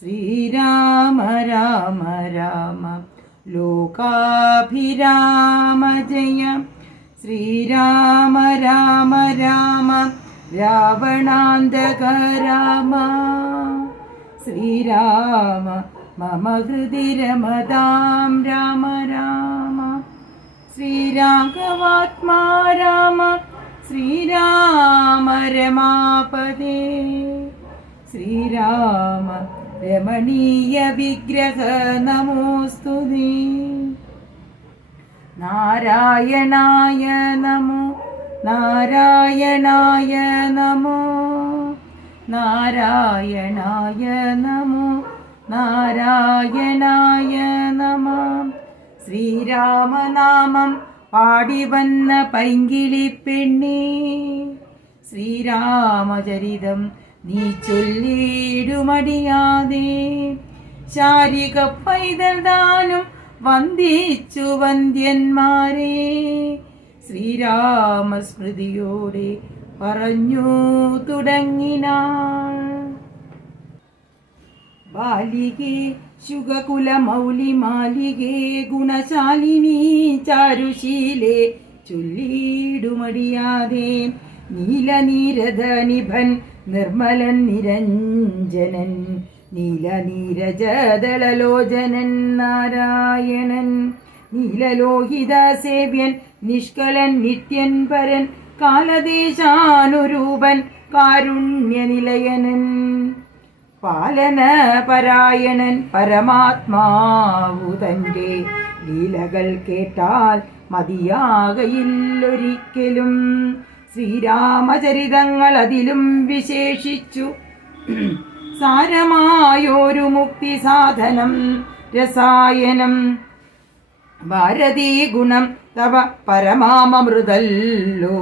ശ്രീരാമ രാമ രാമ. ലോകാഭിരാമ ജയ. ശ്രീരാമ രാമ രാമ. രാവണാന്തക രാമ. ശ്രീരാമ മമ ഹൃദി രമതാം രാമ രാമ. ശ്രീരാഘവാത്മാ രാമ. ശ്രീരാമ രമാപദേ ശ്രീരാമ രമണീയ വിഗ്രഹ നമോസ്തു നാരായണായ നമോ നാരായണായ നമോ. നാരായണായ നമോ നാരായണായ നമ. ശ്രീരാമനാമം പാടി വന്ന പൈങ്കിളി പെണ്ണി. ശ്രീരാമചരിതം നീ ചൊല്ലിടുമടിയാതെ ശാരിക പൈതൽ ദാനം വന്ദിച്ചു വന്ദ്യന്മാരെ. ശ്രീരാമസ്മൃതിയോടെ പറഞ്ഞു തുടങ്ങിനാൾ. ബാലികേ ശുഗകുല മൗലി മാലികേ ഗുണശാലിനി ചാരുശീലെ ചൊല്ലിടുമടിയാതെ നീലനീരധ നിഭൻ നിർമ്മലൻ നിരഞ്ജനൻ നീലനീരജദളലോചനൻ നാരായണൻ നീലലോഹിത സേവ്യൻ നിഷ്കലൻ നിത്യൻ പരൻ കാലദേശാനുരൂപൻ കാരുണ്യനിലയനൻ പാലന പരായണൻ പരമാത്മാവു തന്റെ ലീലകൾ കേട്ടാൽ മതിയാകയില്ലൊരിക്കലും. ശ്രീരാമചരിതങ്ങൾ അതിലും വിശേഷിച്ചു. സാരമായൊരു മുക്തി സാധനം രസായനം ഭാരതീ ഗുണം തവ പരമാമൃതല്ലോ.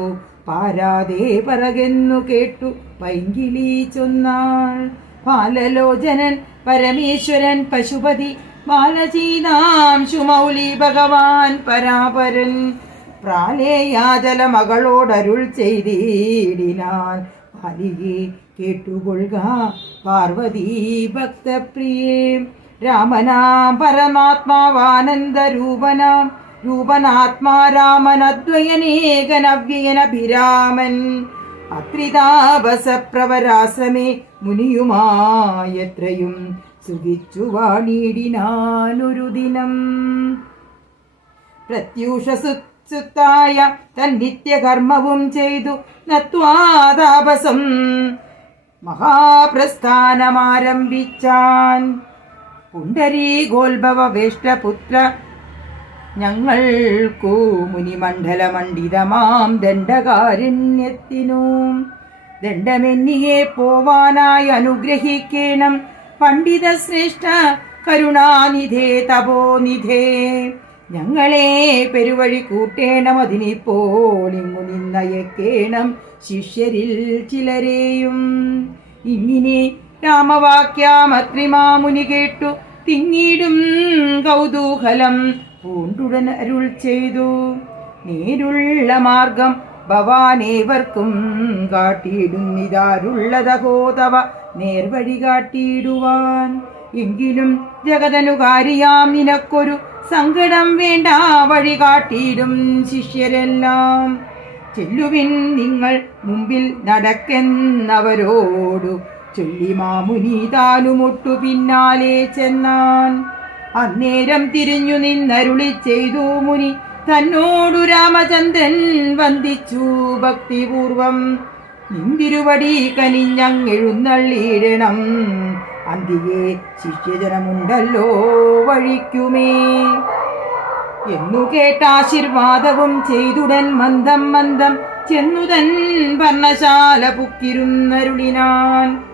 പാരാതെ പറകെന്നു കേട്ടു പൈങ്കിളി ചൊന്നാൾ. ബാലലോചനൻ പരമേശ്വരൻ പശുപതി ബാലചീനാംശു മൗലി ഭഗവാൻ പരാപരൻ പ്രാലേയാചല മകളോടരുൾ ചെയ്തിടിനാൽ ബാലികെ കേട്ടുകൊള്ളുക പാർവതി ഭക്തപ്രിയേ. രാമനാം പരമാത്മാവാനന്ദരൂപനാം രൂപനാത്മാ രാമനദ്വയനേകനവ്യയനഭിരാമൻ. അത്രിതാപസപ്രവരാസമേ മുനിയുമായത്രയും സുഖിച്ചു വാണിടിനാനൊരു ദിനം പ്രത്യൂഷസുത്തായ തൻ നിത്യകർമ്മവും ചെയ്തു. നത്വാതാപസം മഹാപ്രസ്ഥാനമാരംഭിച്ചാൻ. പുണ്ടരീകോത്ഭവ വേഷ്ടപുത്ര ഞങ്ങൾക്കു മുനിമണ്ഡലമണ്ഡിതമാം ദണ്ഡകാരുണ്യത്തിനു. ദണ്ഡമെന്നിയെ പോവാനായി അനുഗ്രഹിക്കേണം. പണ്ഡിതശ്രേഷ്ഠ കരുണാനിധേ തപോനിധേ. ഞങ്ങളെ പെരുവഴി കൂട്ടേണം അതിനിപ്പോൾ ഇങ്ങു നിന്നയക്കേണം ശിഷ്യരിൽ ചിലരെയും. ഇങ്ങനെ രാമവാക്യാമത്രിമാമുനി കേട്ടു തിങ്ങിടും കൗതൂഹലം പൂണ്ടുടൻ അരുൾ ചെയ്തു. നേരുള്ള മാർഗം ഭവാനേവർക്കും കാട്ടിയിടുന്നിതാരുള്ളതഹോതവ നേർവഴി കാട്ടിയിടുവാൻ. എങ്കിലും ജഗതനുകാരിയാം നിനക്കൊരു സങ്കടം വേണ്ട വഴി കാട്ടിയിടും ശിഷ്യരെല്ലാം. ചെല്ലുവിൻ നിങ്ങൾ മുമ്പിൽ നടക്കെന്നവരോടു ചൊല്ലി മാമുനി താലുമൊട്ടു പിന്നാലെ ചെന്നാൻ. അന്നേരം തിരിഞ്ഞു നിന്നരുളി ചെയ്തു മുനി തന്നോടു രാമചന്ദ്രൻ വന്ദിച്ചു ഭക്തിപൂർവം. നിന്തിരുവടി കനിഞ്ഞങ്ങെഴുന്നള്ളിയിടണം. അന്തിയെ ശിഷ്യജനമുണ്ടല്ലോ വഴിക്കുമേ. എന്നു കേട്ടാശീർവാദവും ചെയ്തുടൻ മന്ദം മന്ദം ചെന്നുതൻ ഭർണശാല പുക്കിരുന്നരുളിനാൻ.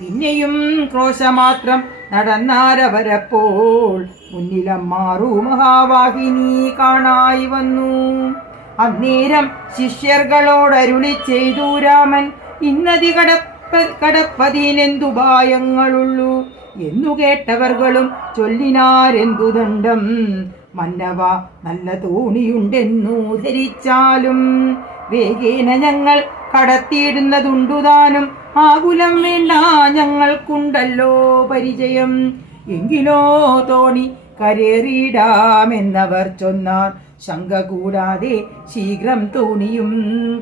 പിന്നെയും ക്രോശമാത്രം നടന്നാരവരപ്പോൾ മുന്നിലം മാറു മഹാവാഹിനി കാണായി വന്നു. അന്നേരം ശിഷ്യർകളോടരുളി ചെയ്തു രാമൻ ഇന്നതി കടപ്പ കടപ്പതിനെന്തുപായങ്ങളുള്ളൂ എന്നു കേട്ടവർകളും ചൊല്ലിനാരെന്തു ദണ്ഡം? മന്നവ നല്ല തോണിയുണ്ടെന്നു ധരിച്ചാലും വേഗേന ഞങ്ങൾ കടത്തിയിടുന്നതുണ്ടുതാനും ആകുലം വേണ്ട ഞങ്ങൾക്കുണ്ടല്ലോ പരിചയം. എങ്കിലോ തോണി കരേറിയിടാമെന്നവർ ചൊന്നാർ. ശങ്ക കൂടാതെ ശീഘ്രം തോണിയും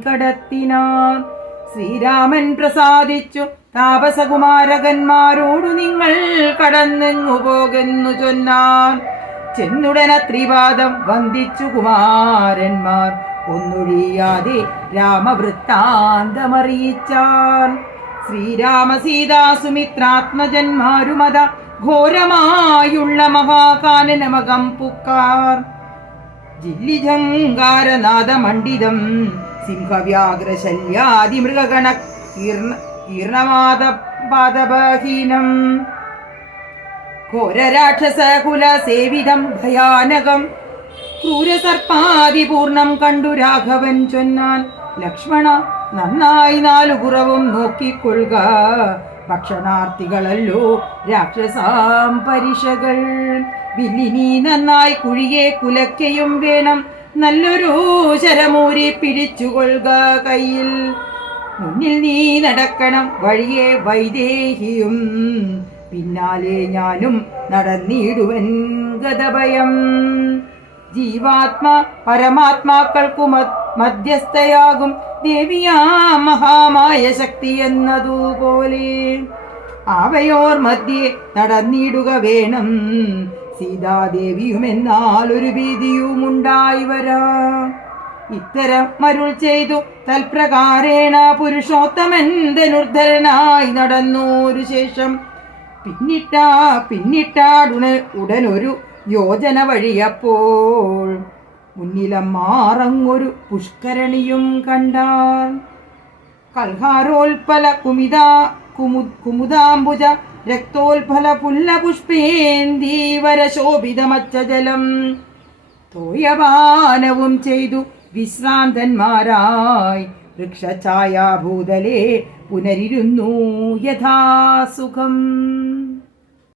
കടത്തിനാർ. ശ്രീരാമൻ പ്രസാദിച്ചു താപസകുമാരകന്മാരോടു നിങ്ങൾ കടന്നെങ്ങു പോകുന്നു ചൊന്നാൻ ചെന്നുടന ത്രിപാദം വന്ദിച്ചു കുമാരന്മാർ. ഒന്നൊഴിയാതെ രാമവൃത്താന്തമറിയിച്ചാൻ ശ്രീരാമ സീതാ സുമിത്രാത്മജന്മാരുമത ഘോരമായുള്ള മഹാകാനനമകം പുക്കാർ ജില്ലിജങ്കാരനാദമണ്ഡിതം സിംഹവ്യാഘ്രശല്യാദിമൃഗഗണ കീർണവാദപാദപഹീനം. ഘോരരാക്ഷസകുല സേവിതം ഭയാനകം ക്രൂരസർപ്പാദിപൂർണം കണ്ടു രാഘവൻ ചൊന്നാൻ ലക്ഷ്മണ നന്നായി നാലു പുറവും നോക്കിക്കൊള്ളുക. ഭക്ഷണാർത്ഥികളല്ലോ രാക്ഷസാം പരിഷകൾ വില്ലിനി നന്നായി കുഴിയെ കുലക്കയും വേണം. നല്ലൊരു ശരമൂരി പിടിച്ചുകൊള്ളുക കയ്യിൽ. മുന്നിൽ നീ നടക്കണം വഴിയെ വൈദേഹിയും. പിന്നാലെ ഞാനും നടന്നിടുവൻ ഗതഭയം. ജീവാത്മ പരമാത്മാക്കൾക്കു മ- മധ്യസ്ഥയാകും ദേവിയാ മഹാമായ ശക്തി എന്നതുപോലെ. അവയോർ മധ്യേ നടന്നിടുക വേണം. സീതാദേവിയുമെന്നാൽ ഒരു ഭീതിയുമുണ്ടായി വരാം. ഇത്തരം മരുൾ ചെയ്തു തൽപ്രകാരേണ പുരുഷോത്തമൻ ധനുർധരനായി നടന്നോരു ശേഷം. പിന്നിട്ടാ പിന്നിട്ടാടുണ ഉടനൊരു യോജന വഴിയപ്പോൾ മുന്നിലമ്മാറങ്ങൊരു പുഷ്കരണിയും കണ്ടാൽ. കൽഹാരോൽപല കുമിത കുമു കുമുദാംബുജ രക്തോൽഫല പുല്ല പുഷ്പേന്ദീവര ശോഭിതമച്ചജലം തോയപാനവും ചെയ്തു വിശ്രാന്തന്മാരായി. വൃക്ഷഛായാഭൂതലേ പുനരിരുന്നു യഥാസുഖം.